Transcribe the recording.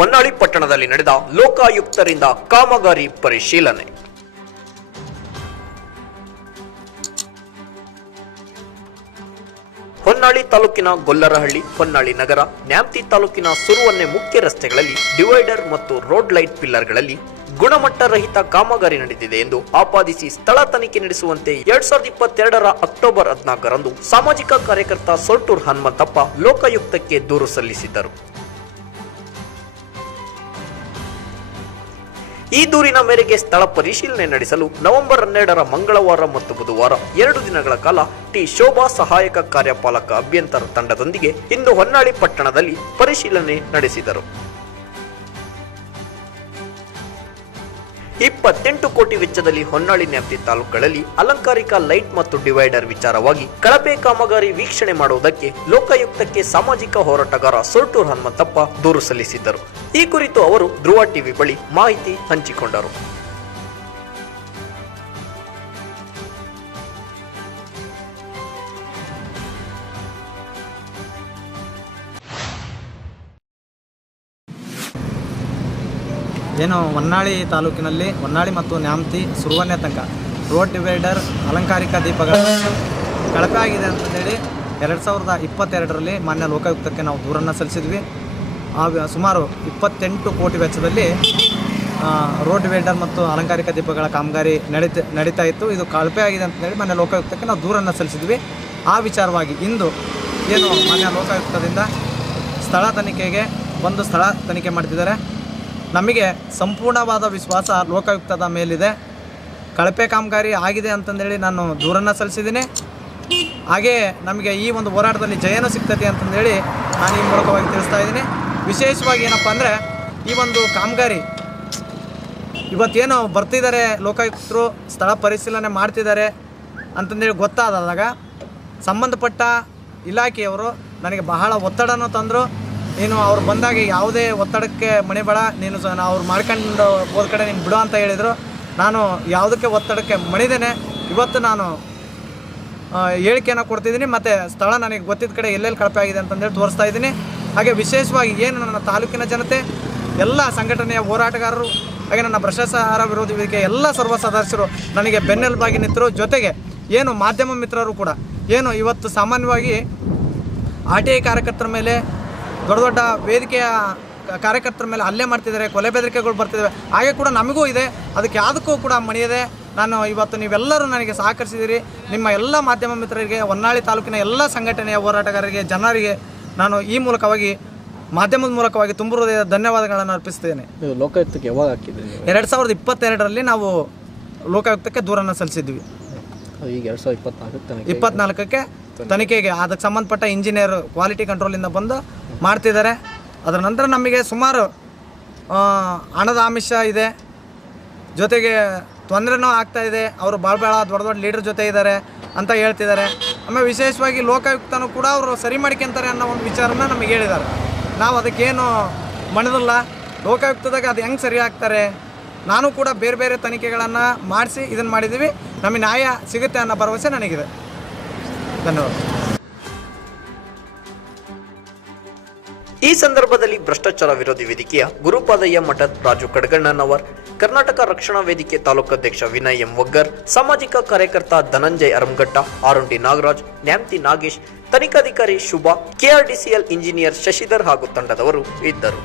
ಹೊನ್ನಾಳಿ ಪಟ್ಟಣದಲ್ಲಿ ನಡೆದ ಲೋಕಾಯುಕ್ತರಿಂದ ಕಾಮಗಾರಿ ಪರಿಶೀಲನೆ. ಹೊನ್ನಾಳಿ ತಾಲೂಕಿನ ಗೊಲ್ಲರಹಳ್ಳಿ, ಹೊನ್ನಾಳಿ ನಗರ, ನ್ಯಾಮತಿ ತಾಲೂಕಿನ ಸುರುವನ್ನೆ ಮುಖ್ಯ ರಸ್ತೆಗಳಲ್ಲಿ ಡಿವೈಡರ್ ಮತ್ತು ರೋಡ್ ಲೈಟ್ ಪಿಲ್ಲರ್ಗಳಲ್ಲಿ ಗುಣಮಟ್ಟ ರಹಿತ ಕಾಮಗಾರಿ ನಡೆದಿದೆ ಎಂದು ಆಪಾದಿಸಿ ಸ್ಥಳ ತನಿಖೆ ನಡೆಸುವಂತೆ 2022 ಅಕ್ಟೋಬರ್ 14ರಂದು ಸಾಮಾಜಿಕ ಕಾರ್ಯಕರ್ತ ಸೊಲ್ಟೂರ್ ಹನುಮಂತಪ್ಪ ಲೋಕಾಯುಕ್ತಕ್ಕೆ ದೂರು ಸಲ್ಲಿಸಿದ್ದರು. ಈ ದೂರಿನ ಮೇರೆಗೆ ಸ್ಥಳ ಪರಿಶೀಲನೆ ನಡೆಸಲು ನವೆಂಬರ್ 12ರ ಮಂಗಳವಾರ ಮತ್ತು ಬುಧವಾರ 2 ದಿನಗಳ ಕಾಲ ಟಿ ಶೋಭಾ ಸಹಾಯಕ ಕಾರ್ಯಪಾಲಕ ಅಭಿಯಂತರ ತಂಡದೊಂದಿಗೆ ಇಂದು ಹೊನ್ನಾಳಿ ಪಟ್ಟಣದಲ್ಲಿ ಪರಿಶೀಲನೆ ನಡೆಸಿದರು. 28 ಕೋಟಿ ವೆಚ್ಚದಲ್ಲಿ ಹೊನ್ನಾಳಿ, ನ್ಯಾಮತಿ ತಾಲೂಕುಗಳಲ್ಲಿ ಅಲಂಕಾರಿಕ ಲೈಟ್ ಮತ್ತು ಡಿವೈಡರ್ ವಿಚಾರವಾಗಿ ಕಳಪೆ ಕಾಮಗಾರಿ ವೀಕ್ಷಣೆ ಮಾಡುವುದಕ್ಕೆ ಲೋಕಾಯುಕ್ತಕ್ಕೆ ಸಾಮಾಜಿಕ ಹೋರಾಟಗಾರ ಸೊಲ್ಟೂರ್ ಹನುಮಂತಪ್ಪ ದೂರು ಸಲ್ಲಿಸಿದ್ದರು. ಈ ಕುರಿತು ಅವರು ಧ್ರುವ ಟಿವಿ ಬಳಿ ಮಾಹಿತಿ ಹಂಚಿಕೊಂಡರು. ಏನು ಹೊನ್ನಾಳಿ ತಾಲೂಕಿನಲ್ಲಿ ಹೊನ್ನಾಳಿ ಮತ್ತು ನ್ಯಾಮತಿ ಸುರುವನ್ನೆ ತನಕ ರೋಡ್ ಡಿವೈಡರ್, ಅಲಂಕಾರಿಕ ದೀಪಗಳ ಕಳಪೆ ಆಗಿದೆ ಅಂತಂದೇಳಿ 2022ರಲ್ಲಿ ಮಾನ್ಯ ಲೋಕಾಯುಕ್ತಕ್ಕೆ ನಾವು ದೂರನ್ನು ಸಲ್ಲಿಸಿದ್ವಿ. ಸುಮಾರು 28 ಕೋಟಿ ವೆಚ್ಚದಲ್ಲಿ ರೋಡ್ ಡಿವೈಡರ್ ಮತ್ತು ಅಲಂಕಾರಿಕ ದೀಪಗಳ ಕಾಮಗಾರಿ ನಡೀತಾ ಇತ್ತು. ಇದು ಕಳಪೆ ಆಗಿದೆ ಅಂತೇಳಿ ಮಾನ್ಯ ಲೋಕಾಯುಕ್ತಕ್ಕೆ ನಾವು ದೂರನ್ನು ಸಲ್ಲಿಸಿದ್ವಿ. ಆ ವಿಚಾರವಾಗಿ ಇಂದು ಏನು ಮಾನ್ಯ ಲೋಕಾಯುಕ್ತದಿಂದ ಸ್ಥಳ ತನಿಖೆಗೆ ಬಂದು ಸ್ಥಳ ತನಿಖೆ ಮಾಡ್ತಿದ್ದಾರೆ. ನಮಗೆ ಸಂಪೂರ್ಣವಾದ ವಿಶ್ವಾಸ ಲೋಕಾಯುಕ್ತದ ಮೇಲಿದೆ. ಕಳಪೆ ಕಾಮಗಾರಿ ಆಗಿದೆ ಅಂತಂದೇಳಿ ನಾನು ದೂರನ್ನು ಸಲ್ಲಿಸಿದ್ದೀನಿ. ಹಾಗೆಯೇ ನಮಗೆ ಈ ಒಂದು ಹೋರಾಟದಲ್ಲಿ ಜಯನೂ ಸಿಗ್ತದೆ ಅಂತಂದೇಳಿ ನಾನು ಈ ಮೂಲಕವಾಗಿ ತಿಳಿಸ್ತಾ ಇದ್ದೀನಿ. ವಿಶೇಷವಾಗಿ ಏನಪ್ಪ ಅಂದರೆ, ಈ ಒಂದು ಕಾಮಗಾರಿ ಇವತ್ತೇನು ಬರ್ತಿದ್ದಾರೆ ಲೋಕಾಯುಕ್ತರು, ಸ್ಥಳ ಪರಿಶೀಲನೆ ಮಾಡ್ತಿದ್ದಾರೆ ಅಂತಂದೇಳಿ ಗೊತ್ತಾದಾಗ ಸಂಬಂಧಪಟ್ಟ ಇಲಾಖೆಯವರು ನನಗೆ ಬಹಳ ಒತ್ತಡನೂ ತಂದರು. ನೀನು ಅವ್ರು ಬಂದಾಗ ಯಾವುದೇ ಒತ್ತಡಕ್ಕೆ ಮಣಿಬೇಡ, ನೀನು ಅವ್ರು ಮಾಡ್ಕೊಂಡು ಹೋದ ಕಡೆ ನೀನು ಬಿಡು ಅಂತ ಹೇಳಿದರು. ನಾನು ಯಾವುದಕ್ಕೆ ಒತ್ತಡಕ್ಕೆ ಮಣಿದೇನೆ. ಇವತ್ತು ನಾನು ಹೇಳಿಕೆಯನ್ನು ಕೊಡ್ತಿದ್ದೀನಿ ಮತ್ತು ಸ್ಥಳ ನನಗೆ ಗೊತ್ತಿದ್ದ ಕಡೆ ಎಲ್ಲೆಲ್ಲಿ ಕಳಪೆ ಆಗಿದೆ ಅಂತಂದೇಳಿ ತೋರಿಸ್ತಾ ಇದ್ದೀನಿ. ಹಾಗೆ ವಿಶೇಷವಾಗಿ ಏನು ನನ್ನ ತಾಲೂಕಿನ ಜನತೆ, ಎಲ್ಲ ಸಂಘಟನೆಯ ಹೋರಾಟಗಾರರು, ಹಾಗೆ ನನ್ನ ಭ್ರಷ್ಟಾಚಾರ ವಿರೋಧಿ ವೇದಿಕೆ ಎಲ್ಲ ಸರ್ವ ಸದಸ್ಯರು ನನಗೆ ಬೆನ್ನೆಲುಬಾಗಿ ನಿಂತರು. ಜೊತೆಗೆ ಏನು ಮಾಧ್ಯಮ ಮಿತ್ರರು ಕೂಡ ಏನು ಇವತ್ತು ಸಾಮಾನ್ಯವಾಗಿ RTI ಕಾರ್ಯಕರ್ತರ ಮೇಲೆ, ದೊಡ್ಡ ದೊಡ್ಡ ವೇದಿಕೆಯ ಕಾರ್ಯಕರ್ತರ ಮೇಲೆ ಹಲ್ಲೆ ಮಾಡ್ತಿದ್ದಾರೆ, ಕೊಲೆ ಬೆದರಿಕೆಗಳು ಬರ್ತಿದ್ದಾವೆ. ಹಾಗೆ ಕೂಡ ನಮಗೂ ಇದೆ. ಅದಕ್ಕೆ ಯಾವುದಕ್ಕೂ ಕೂಡ ಮಣಿಯದೆ ನಾನು ಇವತ್ತು ನೀವೆಲ್ಲರೂ ನನಗೆ ಸಹಕರಿಸಿದ್ದೀರಿ. ನಿಮ್ಮ ಎಲ್ಲ ಮಾಧ್ಯಮ ಮಿತ್ರರಿಗೆ, ಹೊನ್ನಾಳಿ ತಾಲೂಕಿನ ಎಲ್ಲ ಸಂಘಟನೆಯ ಹೋರಾಟಗಾರರಿಗೆ, ಜನರಿಗೆ ನಾನು ಈ ಮೂಲಕವಾಗಿ ಮಾಧ್ಯಮದ ಮೂಲಕವಾಗಿ ತುಂಬ ಹೃದಯದ ಧನ್ಯವಾದಗಳನ್ನು ಅರ್ಪಿಸ್ತೇನೆ. ಲೋಕಾಯುಕ್ತಕ್ಕೆ ಯಾವಾಗ ಹಾಕಿದ್ರಿ? 2022ರಲ್ಲಿ ನಾವು ಲೋಕಾಯುಕ್ತಕ್ಕೆ ದೂರನ್ನು ಸಲ್ಲಿಸಿದ್ವಿ. ಈಗ 2024ಕ್ಕೆ ತನಿಖೆಗೆ ಅದಕ್ಕೆ ಸಂಬಂಧಪಟ್ಟ ಇಂಜಿನಿಯರ್ ಕ್ವಾಲಿಟಿ ಕಂಟ್ರೋಲಿಂದ ಬಂದು ಮಾಡ್ತಿದ್ದಾರೆ. ಅದರ ನಂತರ ನಮಗೆ ಸುಮಾರು ಹಣದ ಆಮಿಷ ಇದೆ, ಜೊತೆಗೆ ತೊಂದರೆನೂ ಆಗ್ತಾಯಿದೆ. ಅವರು ಭಾಳ ದೊಡ್ಡ ದೊಡ್ಡ ಲೀಡರ್ ಜೊತೆ ಇದ್ದಾರೆ ಅಂತ ಹೇಳ್ತಿದ್ದಾರೆ. ಆಮೇಲೆ ವಿಶೇಷವಾಗಿ ಲೋಕಾಯುಕ್ತನೂ ಕೂಡ ಅವರು ಸರಿ ಮಾಡ್ಕೊಂತಾರೆ ಅನ್ನೋ ಒಂದು ವಿಚಾರನ ನಮಗೆ ಹೇಳಿದ್ದಾರೆ. ನಾವು ಅದಕ್ಕೇನು ಮಣದಿಲ್ಲ. ಲೋಕಾಯುಕ್ತದಾಗ ಅದು ಹೆಂಗೆ ಸರಿ ಆಗ್ತಾರೆ, ನಾನು ಕೂಡ ಬೇರೆ ಬೇರೆ ತನಿಖೆಗಳನ್ನು ಮಾಡಿಸಿ ಇದನ್ನು ಮಾಡಿದ್ದೀವಿ. ನಮಗೆ ನ್ಯಾಯ ಸಿಗುತ್ತೆ ಅನ್ನೋ ಭರವಸೆ ನನಗಿದೆ. ಧನ್ಯವಾದ. ಈ ಸಂದರ್ಭದಲ್ಲಿ ಭ್ರಷ್ಟಾಚಾರ ವಿರೋಧಿ ವೇದಿಕೆಯ ಗುರುಪಾದಯ್ಯ ಮಠದ್, ರಾಜು ಕಡಗಣ್ಣನವರ್, ಕರ್ನಾಟಕ ರಕ್ಷಣಾ ವೇದಿಕೆ ತಾಲೂಕಾಧ್ಯಕ್ಷ ವಿನಯ್ ಎಂ ವಗ್ಗರ್, ಸಾಮಾಜಿಕ ಕಾರ್ಯಕರ್ತ ಧನಂಜಯ್ ಅರಮಘಟ್ಟ, RND ನಾಗರಾಜ್, ನ್ಯಾಮತಿ ನಾಗೇಶ್, ತನಿಖಾಧಿಕಾರಿ ಶುಭಾ, KRDCL ಇಂಜಿನಿಯರ್ ಶಶಿಧರ್ ಹಾಗೂ ತಂಡದವರು ಇದ್ದರು.